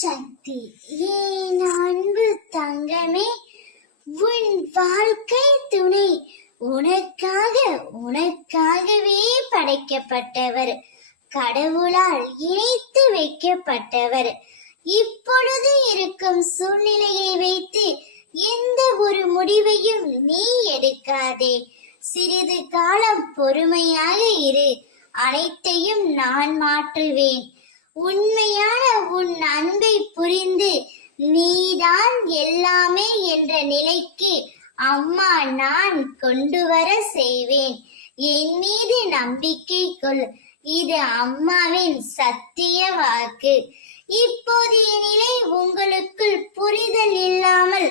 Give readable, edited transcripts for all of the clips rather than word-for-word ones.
சக்தி என் அன்பு தங்கமே, உன் வாழ்க்கை துணை உனக்காகவே படைக்கப்பட்டவர், கடவுளால் இணைத்து வைக்கப்பட்டவர். இப்பொழுது இருக்கும் சூழ்நிலையை வைத்து எந்த ஒரு முடிவையும் நீ எடுக்காதே. சிறிது காலம் பொறுமையாக இரு, அனைத்தையும் நான் மாற்றுவேன். உண்மையான உன் அன்பை புரிந்து நீதான் எல்லாமே என்ற நிலைக்கு அம்மா நான் கொண்டு வர செய்வேன். என் மீது நம்பிக்கை கொள், இது அம்மாவின் சத்திய வாக்கு. இப்போதைய நிலை உங்களுக்குள் புரிதல் இல்லாமல்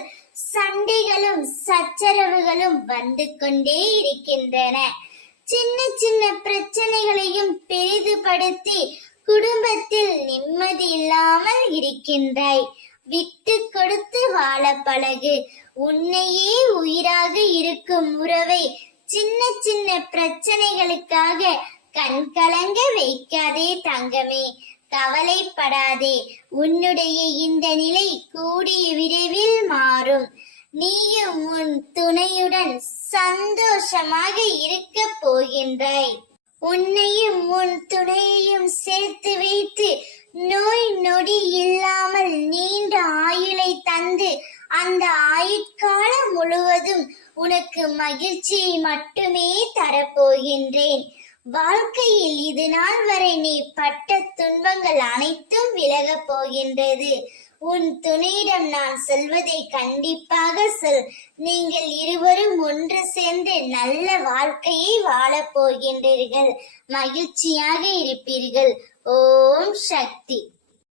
சண்டைகளும் சச்சரவுகளும் வந்து கொண்டே இருக்கின்றன. சின்ன சின்ன பிரச்சனைகளையும் பெரிதுபடுத்தி குடும்பத்தில் நிம்மதி இல்லாமல் இருக்கின்றாய். விட்டு கொடுத்து வாழ பழகு. உன்னையே உயிராக இருக்கும் உறவை சின்ன சின்ன பிரச்சனைகளுக்காக கண்கலங்க வைக்காதே தங்கமே. கவலைப்படாதே, உன்னுடைய இந்த நிலை கூடிய விரைவில் மாறும். நீயும் உன் துணையுடன் சந்தோஷமாக இருக்க போகின்றாய். உன்னையும் உன் துணையையும் சேர்த்து வைத்து நோய் நொடி இல்லாமல் நீண்ட ஆயுளை தந்து அந்த ஆயுட்காலம் முழுவதும் உனக்கு மகிழ்ச்சியை மட்டுமே தரப்போகின்றேன். வாழ்க்கையில் இது நாள் வரை நீ பட்ட துன்பங்கள் அனைத்தும் விலகப் போகின்றது. உன் துணையிடம் நான் சொல்வதை கண்டிப்பாக சொல். நீங்கள் இருவரும் ஒன்று சேர்ந்து நல்ல வாழ்க்கையை வாழப் போகின்றீர்கள். மகிழ்ச்சியாக இருப்பீர்கள். ஓம் சக்தி.